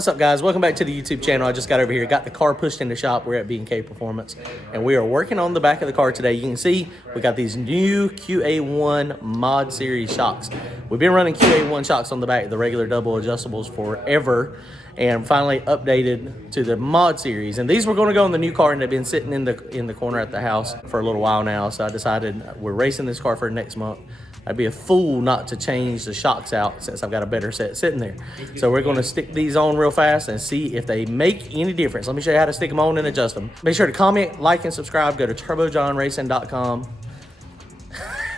What's up, guys? Welcome back to the YouTube channel. I just got over here, got the car pushed in the shop. We're at B&K Performance, and we are working on the back of the car today. You can see we got these new QA1 Mod Series shocks. We've been running QA1 shocks on the back of the regular double adjustables forever, and finally updated to the Mod Series. And these were going to go in the new car, and they've been sitting in the corner at the house for a little while now. So I decided we're racing this car for next month. I'd be a fool not to change the shocks out since I've got a better set sitting there. So we're going to stick these on real fast and see if they make any difference. Let me show you how to stick them on and adjust them. Make sure to comment, like, and subscribe. Go to turbojohnracing.com.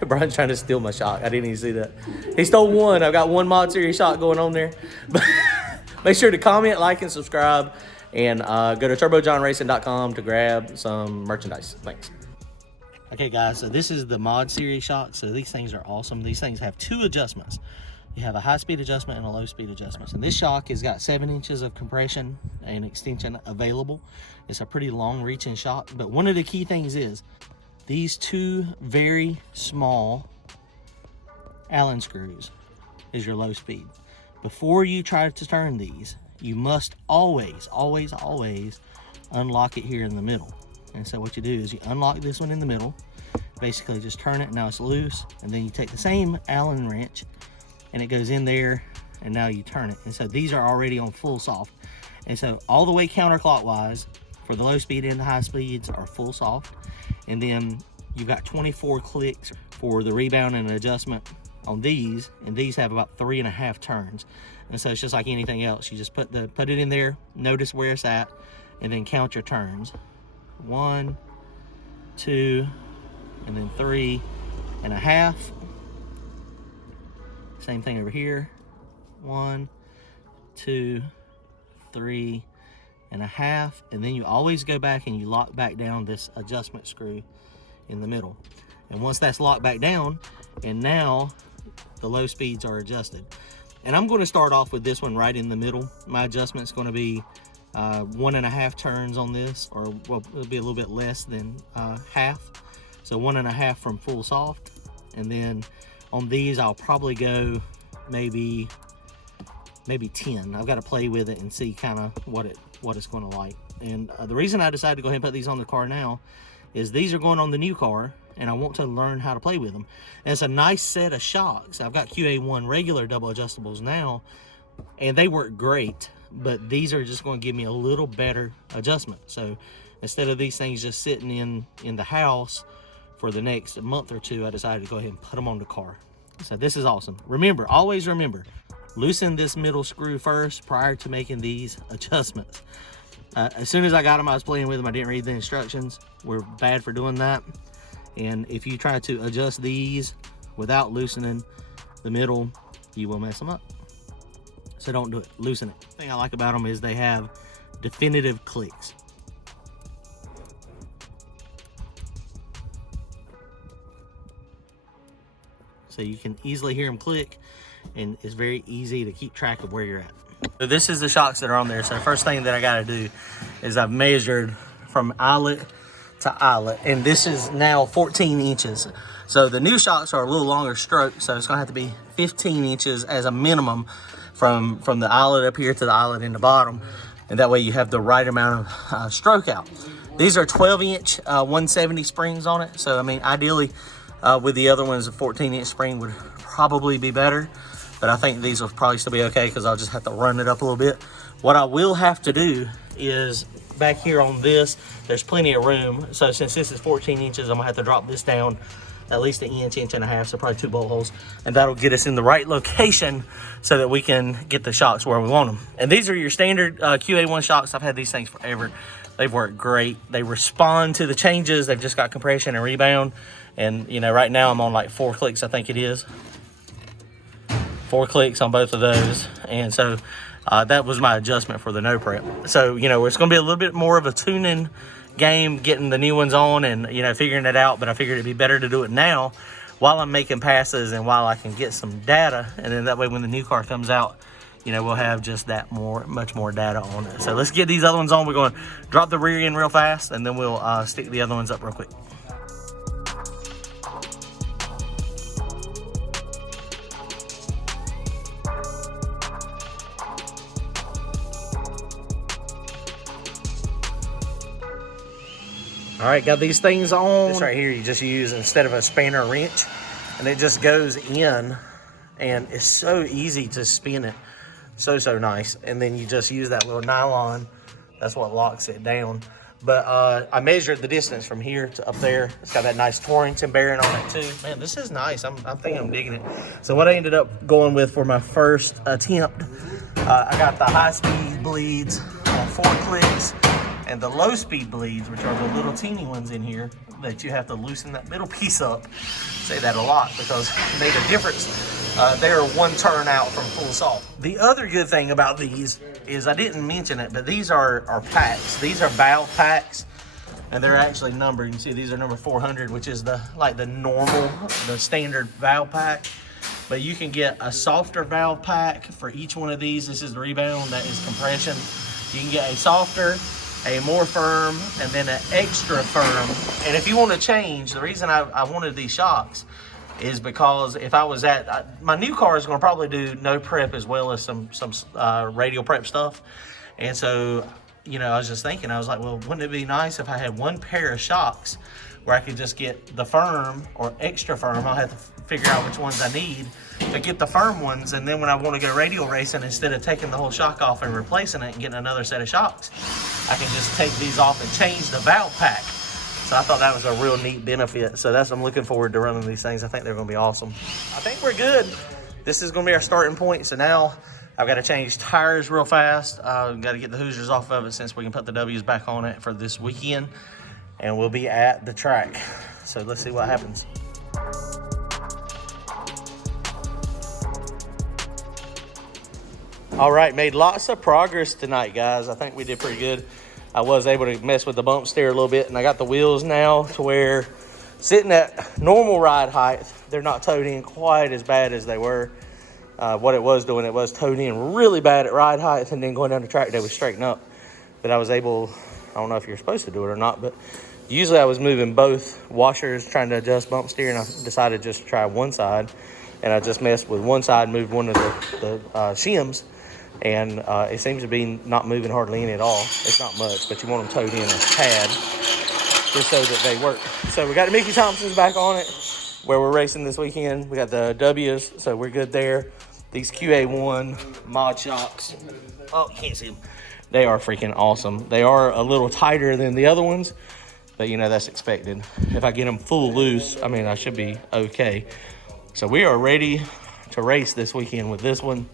Brian's trying to steal my shock. I didn't even see that. He stole one. I've got one Mod Series shot going on there. Make sure to comment, like, and subscribe. And go to turbojohnracing.com to grab some merchandise. Thanks. Okay, guys, so this is the Mod Series shock. So these things are awesome. These things have two adjustments. You have a high-speed adjustment and a low-speed adjustment. And this shock has got 7 inches of compression and extension available. It's a pretty long-reaching shock. But one of the key things is these two very small Allen screws is your low speed. Before you try to turn these, you must always, always, always unlock it here in the middle. And so what you do is you unlock this one in the middle, basically just turn it, now it's loose, and then you take the same Allen wrench and it goes in there, and now you turn it. And so these are already on full soft. And so all the way counterclockwise for the low speed and the high speeds are full soft. And then you've got 24 clicks for the rebound and adjustment on these, and these have about 3.5 turns. And so it's just like anything else. You just put it in there, notice where it's at, and then count your turns. 1, 2, and then 3.5. Same thing over here. 1, 2, 3.5. And then you always go back and you lock back down this adjustment screw in the middle. And once that's locked back down, and now the low speeds are adjusted. And I'm going to start off with this one right in the middle. My adjustment's going to be 1.5 turns on this, or well, it'll be a little bit less than half. So 1.5 from full soft. And then on these, I'll probably go maybe 10. I've got to play with it and see kind of what it's going to like. And the reason I decided to go ahead and put these on the car now is these are going on the new car, and I want to learn how to play with them. And it's a nice set of shocks. I've got QA1 regular double adjustables now, and they work great, but these are just going to give me a little better adjustment. So instead of these things just sitting in the house for the next month or two, I decided to go ahead and put them on the car. So this is awesome. Remember, always remember, loosen this middle screw first prior to making these adjustments. As soon as I got them, I was playing with them. I didn't read the instructions. We're bad for doing that. And if you try to adjust these without loosening the middle, you will mess them up. So don't do it, loosen it. The thing I like about them is they have definitive clicks. So you can easily hear them click, and it's very easy to keep track of where you're at. So this is the shocks that are on there. So the first thing that I gotta do is I've measured from eyelet to eyelet, and this is now 14 inches. So the new shocks are a little longer stroke, so it's gonna have to be 15 inches as a minimum from the eyelet up here to the eyelet in the bottom, and that way you have the right amount of stroke out. These are 12-inch 170 springs on it, so I mean ideally with the other ones a 14-inch spring would probably be better, but I think these will probably still be okay because I'll just have to run it up a little bit. What I will have to do is back here on this, there's plenty of room, so since this is 14 inches, I'm gonna have to drop this down at least an inch, 1.5 inches, so probably 2 bolt holes, and that'll get us in the right location so that we can get the shocks where we want them. And these are your standard QA1 shocks. I've had these things forever. They've worked great. They respond to the changes. They've just got compression and rebound. And you know, right now I'm on like 4 clicks, I think it is. 4 clicks on both of those. And so that was my adjustment for the no prep. So, you know, it's gonna be a little bit more of a tuning game, getting the new ones on and, you know, figuring it out. But I figured it'd be better to do it now while I'm making passes and while I can get some data. And then that way when the new car comes out, you know, we'll have just that much more data on it. So let's get these other ones on. We're going to drop the rear end real fast, and then we'll stick the other ones up real quick. All right, got these things on. This right here you just use instead of a spanner or wrench, and it just goes in, and it's so easy to spin it. So nice. And then you just use that little nylon. That's what locks it down. But I measured the distance from here to up there. It's got that nice Torrington bearing on it too. Man, this is nice. I'm thinking I'm digging it. So what I ended up going with for my first attempt, I got the high-speed bleeds on 4 clicks and the low-speed bleeds, which are the little teeny ones in here that you have to loosen that middle piece up. I say that a lot because it made a difference. They are 1 turn out from full salt. The other good thing about these is, I didn't mention it, but these are packs. These are valve packs, and they're actually numbered. You can see these are number 400, which is the normal, the standard valve pack. But you can get a softer valve pack for each one of these. This is the rebound, that is compression. You can get a softer, a more firm, and then an extra firm. And if you want to change, the reason I wanted these shocks is because if I was my new car is going to probably do no prep as well as some radial prep stuff. And so, you know, I was just thinking, I was like, well, wouldn't it be nice if I had 1 pair of shocks where I could just get the firm or extra firm? I'll have to figure out which ones I need to get the firm ones. And then when I want to go radial racing, instead of taking the whole shock off and replacing it and getting another set of shocks, I can just take these off and change the valve pack. So I thought that was a real neat benefit. So I'm looking forward to running these things. I think they're going to be awesome. I think we're good. This is going to be our starting point. So now I've got to change tires real fast. I've got to get the Hoosiers off of it since we can put the W's back on it for this weekend. And we'll be at the track. So let's see what happens. All right, made lots of progress tonight, guys. I think we did pretty good. I was able to mess with the bump steer a little bit, and I got the wheels now to where sitting at normal ride height, they're not towed in quite as bad as they were. What it was doing, it was towed in really bad at ride height, and then going down the track, they would straighten up. But I was able, I don't know if you're supposed to do it or not, but usually I was moving both washers, trying to adjust bump steer, and I decided just to try one side. And I just messed with one side, moved one of the shims, and it seems to be not moving hardly any at all. It's not much, but you want them towed in a pad just so that they work. So we got the Mickey Thompsons back on it, where we're racing this weekend. We got the W's, so we're good there. These QA1 mod shocks. Oh, you can't see them. They are freaking awesome. They are a little tighter than the other ones, but you know, that's expected. If I get them full loose, I mean, I should be okay. So we are ready to race this weekend with this one.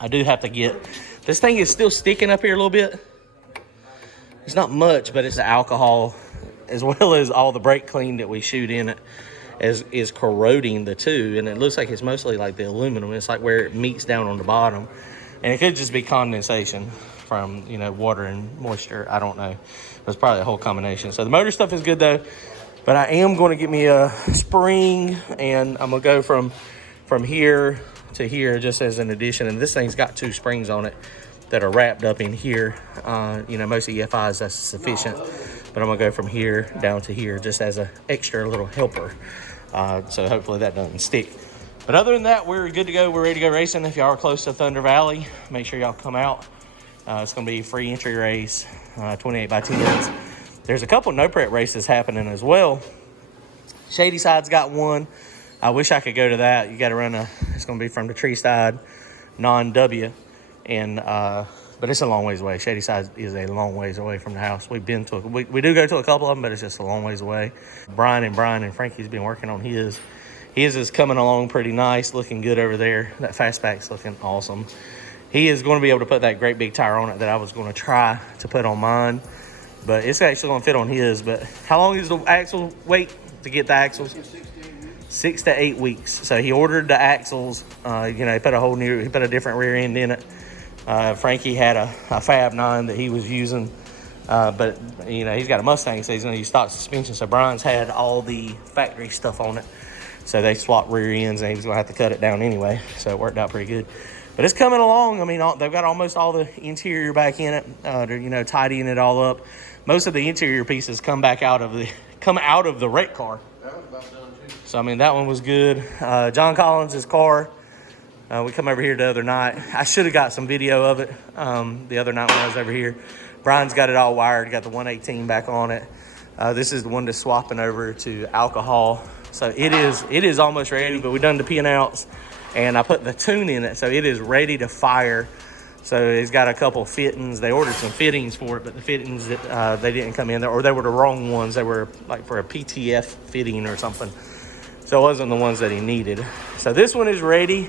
I do have to get, this thing is still sticking up here a little bit. It's not much, but it's the alcohol as well as all the brake clean that we shoot in it is corroding the two. And it looks like it's mostly like the aluminum. It's like where it meets down on the bottom. And it could just be condensation from, you know, water and moisture. I don't know. It's probably a whole combination. So the motor stuff is good though. But I am going to get me a spring, and I'm going to go from here to here just as an addition. And this thing's got 2 springs on it that are wrapped up in here. You know, most EFIs, that's sufficient. But I'm going to go from here down to here just as an extra little helper. So hopefully that doesn't stick. But other than that, we're good to go. We're ready to go racing. If y'all are close to Thunder Valley, make sure y'all come out. It's going to be a free entry race, 28 by 10s. There's a couple no prep races happening as well. Shady Side's got one. I wish I could go to that. You got to run it's going to be from the Tree Side, non-W. And, but it's a long ways away. Shady Side is a long ways away from the house. We've been to, we do go to a couple of them, but it's just a long ways away. Brian and Frankie's been working on his. His is coming along pretty nice, looking good over there. That fastback's looking awesome. He is going to be able to put that great big tire on it that I was going to try to put on mine. But it's actually going to fit on his. But how long is the axle wait to get the axles? 6 to 8 weeks. So he ordered the axles. You know, he put a different rear end in it. Frankie had a Fab 9 that he was using. But, you know, he's got a Mustang, so he's going to use stock suspension. So Brian's had all the factory stuff on it. So they swapped rear ends, and he was going to have to cut it down anyway. So it worked out pretty good. But it's coming along. I mean, they've got almost all the interior back in it. They're, you know, tidying it all up. Most of the interior pieces come out of the wreck car. That was about done too. So I mean, that one was good. John Collins' car. We come over here the other night. I should have got some video of it the other night when I was over here. Brian's got it all wired. Got the 118 back on it. This is the one that's swapping over to alcohol. So it is almost ready, but we've done the pin outs and I put the tune in it. So it is ready to fire. So it's got a couple fittings. They ordered some fittings for it, but the fittings that they didn't come in there, or they were the wrong ones. They were like for a PTF fitting or something. So it wasn't the ones that he needed. So this one is ready,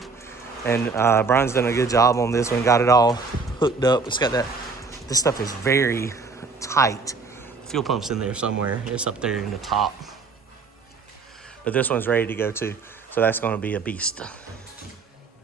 and Brian's done a good job on this one. Got it all hooked up. It's got that. This stuff is very tight. Fuel pump's in there somewhere. It's up there in the top. But this one's ready to go too. So that's going to be a beast.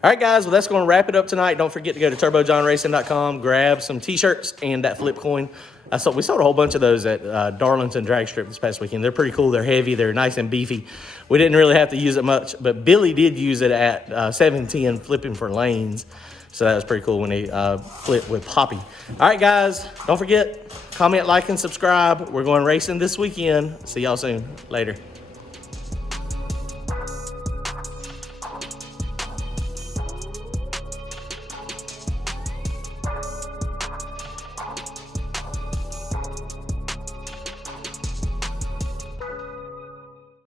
All right, guys, well, that's going to wrap it up tonight. Don't forget to go to turbojohnracing.com, grab some T-shirts and that flip coin. We sold a whole bunch of those at Darlington Drag Strip this past weekend. They're pretty cool. They're heavy. They're nice and beefy. We didn't really have to use it much, but Billy did use it at 710 flipping for lanes. So that was pretty cool when he flipped with Poppy. All right, guys, don't forget, comment, like, and subscribe. We're going racing this weekend. See y'all soon. Later.